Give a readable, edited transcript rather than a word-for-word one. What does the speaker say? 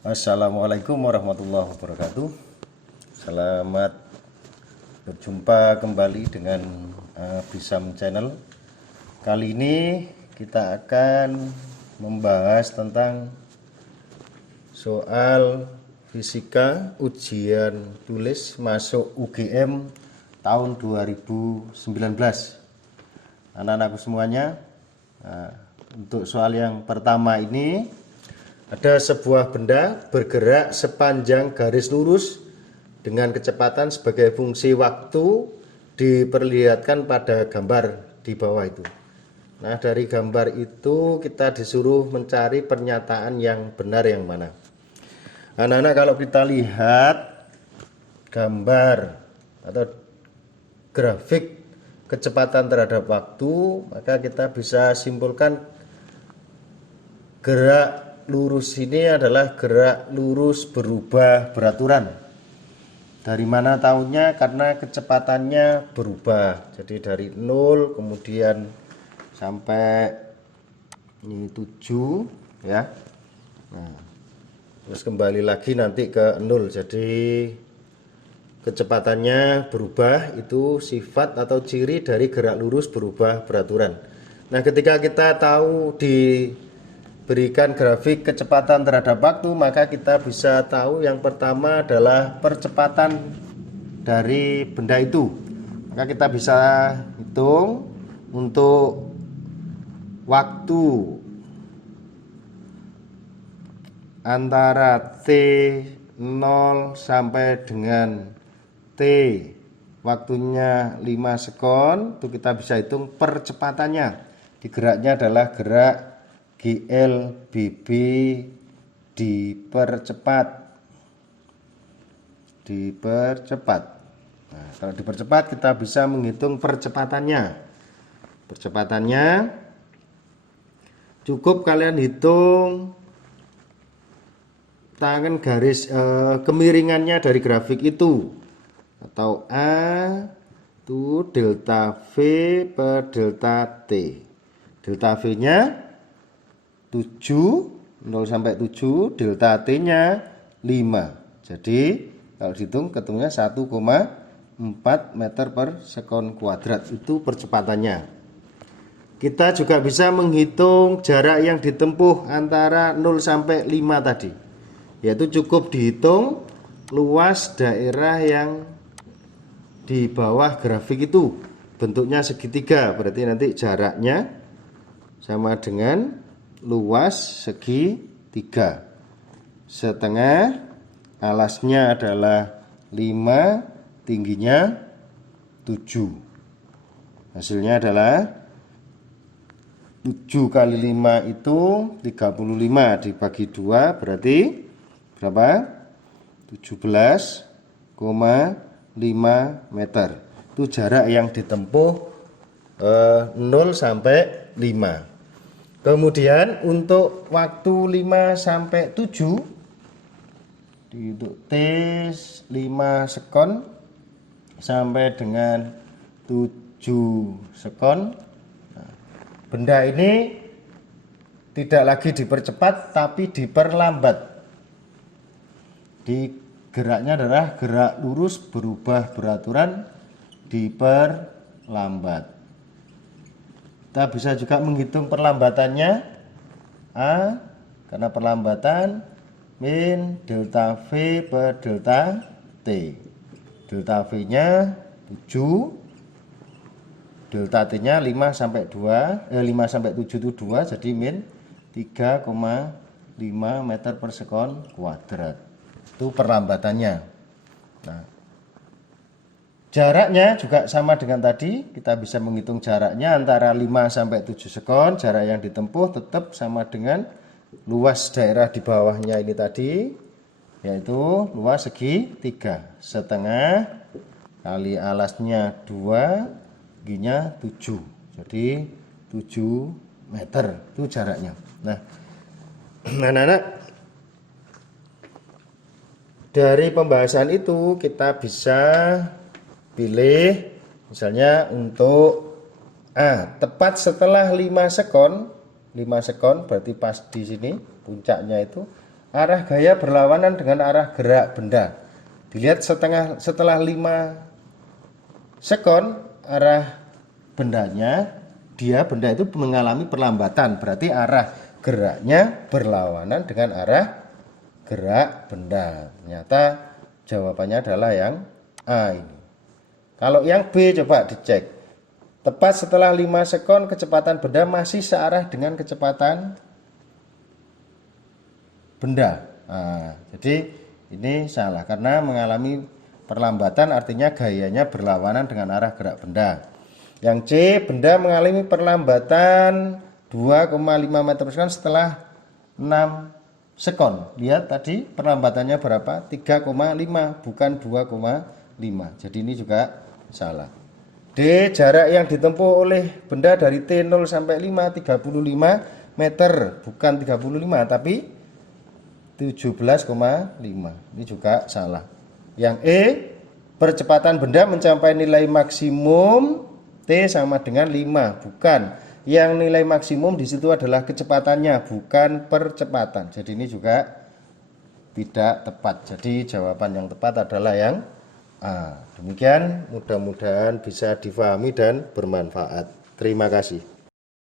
Assalamualaikum warahmatullahi wabarakatuh. Selamat berjumpa kembali dengan Bisam Channel. Kali ini kita akan membahas tentang soal fisika ujian tulis masuk UGM tahun 2019. Anak-anakku semuanya, untuk soal yang pertama ini, ada sebuah benda bergerak sepanjang garis lurus dengan kecepatan sebagai fungsi waktu diperlihatkan pada gambar di bawah itu. Nah, dari gambar itu kita disuruh mencari pernyataan yang benar yang mana. Anak-anak, kalau kita lihat gambar atau grafik kecepatan terhadap waktu, maka kita bisa simpulkan gerak lurus ini adalah gerak lurus berubah beraturan. Dari mana tahunya? Karena kecepatannya berubah. Jadi dari 0 kemudian sampai ini 7 ya. Nah, terus kembali lagi nanti ke 0. Jadi kecepatannya berubah, itu sifat atau ciri dari gerak lurus berubah beraturan. Nah, ketika kita tahu diberikan grafik kecepatan terhadap waktu, maka kita bisa tahu yang pertama adalah percepatan dari benda itu. Maka kita bisa hitung untuk waktu antara T0 sampai dengan T waktunya 5 sekon, itu kita bisa hitung percepatannya. Di geraknya adalah gerak GLBB dipercepat. Nah, kalau dipercepat kita bisa menghitung percepatannya. Cukup kalian hitung tangan garis kemiringannya dari grafik itu, atau A itu delta V per delta T. Delta V nya 7, 0 sampai 7, delta T nya 5. Jadi kalau ketungnya 1,4 meter per sekon kuadrat, itu percepatannya. Kita juga bisa menghitung jarak yang ditempuh antara 0 sampai 5 tadi, yaitu cukup dihitung luas daerah yang di bawah grafik itu. Bentuknya segitiga, berarti nanti jaraknya sama dengan luas segitiga. Setengah, alasnya adalah 5, tingginya 7. Hasilnya adalah 7 kali 5 itu 35 dibagi 2 berarti berapa? 17,5 meter. Itu jarak yang ditempuh 0 sampai 5. Kemudian untuk waktu 5 sampai 7, untuk T 5 sekon sampai dengan 7 sekon, benda ini tidak lagi dipercepat tapi diperlambat. Di geraknya adalah gerak lurus berubah beraturan, diperlambat. Kita bisa juga menghitung perlambatannya. A, karena perlambatan, min delta V per delta T. Delta V nya 7, delta T nya 5 sampai 7 itu 2, jadi min 3,5 meter per sekon kuadrat. Itu perlambatannya. Nah, jaraknya juga sama dengan tadi, kita bisa menghitung jaraknya antara 5 sampai 7 sekon. Jarak yang ditempuh tetap sama dengan luas daerah di bawahnya ini tadi, yaitu luas segitiga. Setengah kali alasnya 2, tingginya 7, jadi 7 meter itu jaraknya. Nah, anak-anak, dari pembahasan itu kita bisa pilih misalnya untuk A. Tepat setelah 5 sekon, 5 sekon berarti pas di sini puncaknya itu, arah gaya berlawanan dengan arah gerak benda. Dilihat setelah 5 sekon arah bendanya, benda itu mengalami perlambatan, berarti arah geraknya berlawanan dengan arah gerak benda. Ternyata jawabannya adalah yang A ini. Kalau yang B coba dicek. Tepat setelah 5 sekon kecepatan benda masih searah dengan kecepatan benda. Nah, jadi ini salah karena mengalami perlambatan, artinya gayanya berlawanan dengan arah gerak benda. Yang C, benda mengalami perlambatan 2,5 meter per sekon setelah 6 sekon. Lihat tadi perlambatannya berapa? 3,5 bukan 2,5. Jadi ini juga salah. D, jarak yang ditempuh oleh benda dari T0 sampai 5 35 meter, bukan 35 tapi 17,5. Ini juga salah. Yang E, percepatan benda mencapai nilai maksimum T sama dengan 5, bukan. Yang nilai maksimum di situ adalah kecepatannya, bukan percepatan. Jadi ini juga tidak tepat. Jadi jawaban yang tepat adalah yang A. Demikian, mudah-mudahan bisa difahami dan bermanfaat. Terima kasih.